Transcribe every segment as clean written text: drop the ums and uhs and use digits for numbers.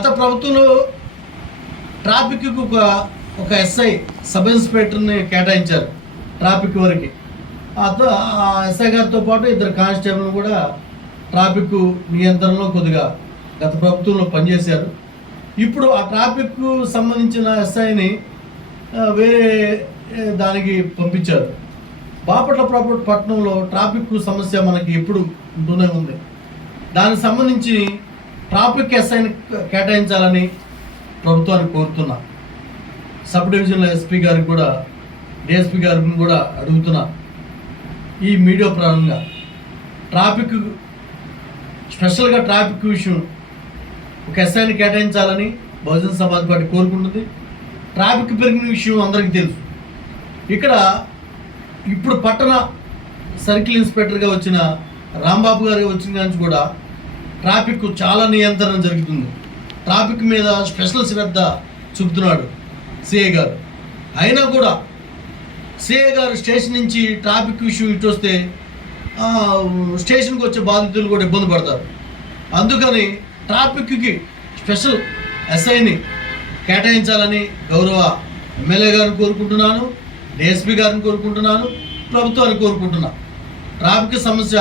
గత ప్రభుత్వంలో ట్రాఫిక్కి ఒక ఎస్ఐ సబ్ ఇన్స్పెక్టర్ని కేటాయించారు ట్రాఫిక్ వరకు. ఆ ఎస్ఐ గారితో పాటు 2 కానిస్టేబుల్ కూడా ట్రాఫిక్ నియంత్రణలో కొద్దిగా గత ప్రభుత్వంలో పనిచేశారు. ఇప్పుడు ఆ ట్రాఫిక్ సంబంధించిన ఎస్ఐని వేరే దానికి పంపించారు. బాపట్ల పట్టణంలో ట్రాఫిక్ సమస్య మనకి ఎప్పుడు ఉంటూనే ఉంది. దానికి సంబంధించి ట్రాఫిక్ ఎస్ఐని కేటాయించాలని ప్రభుత్వాన్ని కోరుతున్నా. సబ్ డివిజన్ల ఎస్పీ గారికి కూడా డిఎస్పీ గారికి కూడా అడుగుతున్నా. ఈ మీడియా ప్రారంభంగా ట్రాఫిక్ స్పెషల్గా ట్రాఫిక్ విషయం ఒక ఎస్ఐని కేటాయించాలని బహుజన సమాజ్ పార్టీ కోరుకుంటుంది. ట్రాఫిక్ పెరిగిన విషయం అందరికీ తెలుసు. ఇక్కడ ఇప్పుడు పట్టణ సర్కిల్ ఇన్స్పెక్టర్గా వచ్చిన రాంబాబు గారు వచ్చిన నుంచి కూడా ట్రాఫిక్ చాలా నియంత్రణ జరుగుతుంది. ట్రాఫిక్ మీద స్పెషల్ శ్రద్ధ చూపుతున్నాడు సిఐ గారు. అయినా కూడా సిఐ గారు స్టేషన్ నుంచి ట్రాఫిక్ విషయం ఇటు వస్తే స్టేషన్కి వచ్చే బాధితులు కూడా ఇబ్బంది పడతారు. అందుకని ట్రాఫిక్కి స్పెషల్ ఎస్ఐని కేటాయించాలని గౌరవ ఎమ్మెల్యే గారిని కోరుకుంటున్నాను, డిఎస్పీ గారిని కోరుకుంటున్నాను, ప్రభుత్వాన్ని కోరుకుంటున్నాను. ట్రాఫిక్ సమస్య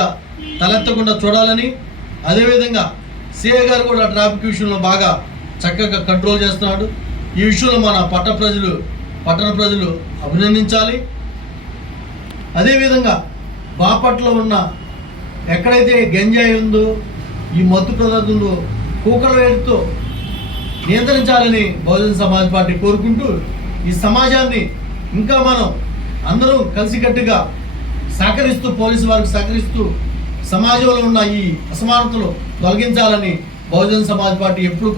తలెత్తకుండా చూడాలని, అదేవిధంగా సిఐ గారు కూడా ట్రాఫిక్ విషయంలో బాగా చక్కగా కంట్రోల్ చేస్తున్నాడు. ఈ విషయంలో మన పట్టణ ప్రజలు అభినందించాలి. అదేవిధంగా బాపట్లో ఉన్న ఎక్కడైతే గంజాయి ఉందో, ఈ మత్తు పదార్థం ఉందో కూకల వేడితో నియంత్రించాలని బహుజన సమాజ్ పార్టీ కోరుకుంటూ, ఈ సమాజాన్ని ఇంకా మనం అందరూ కలిసికట్టుగా సహకరిస్తూ, పోలీసు వారికి సహకరిస్తూ సమాజంలో ఉన్న ఈ అసమానతలు తొలగించాలని బహుజన సమాజ్ పార్టీ ఎప్పుడు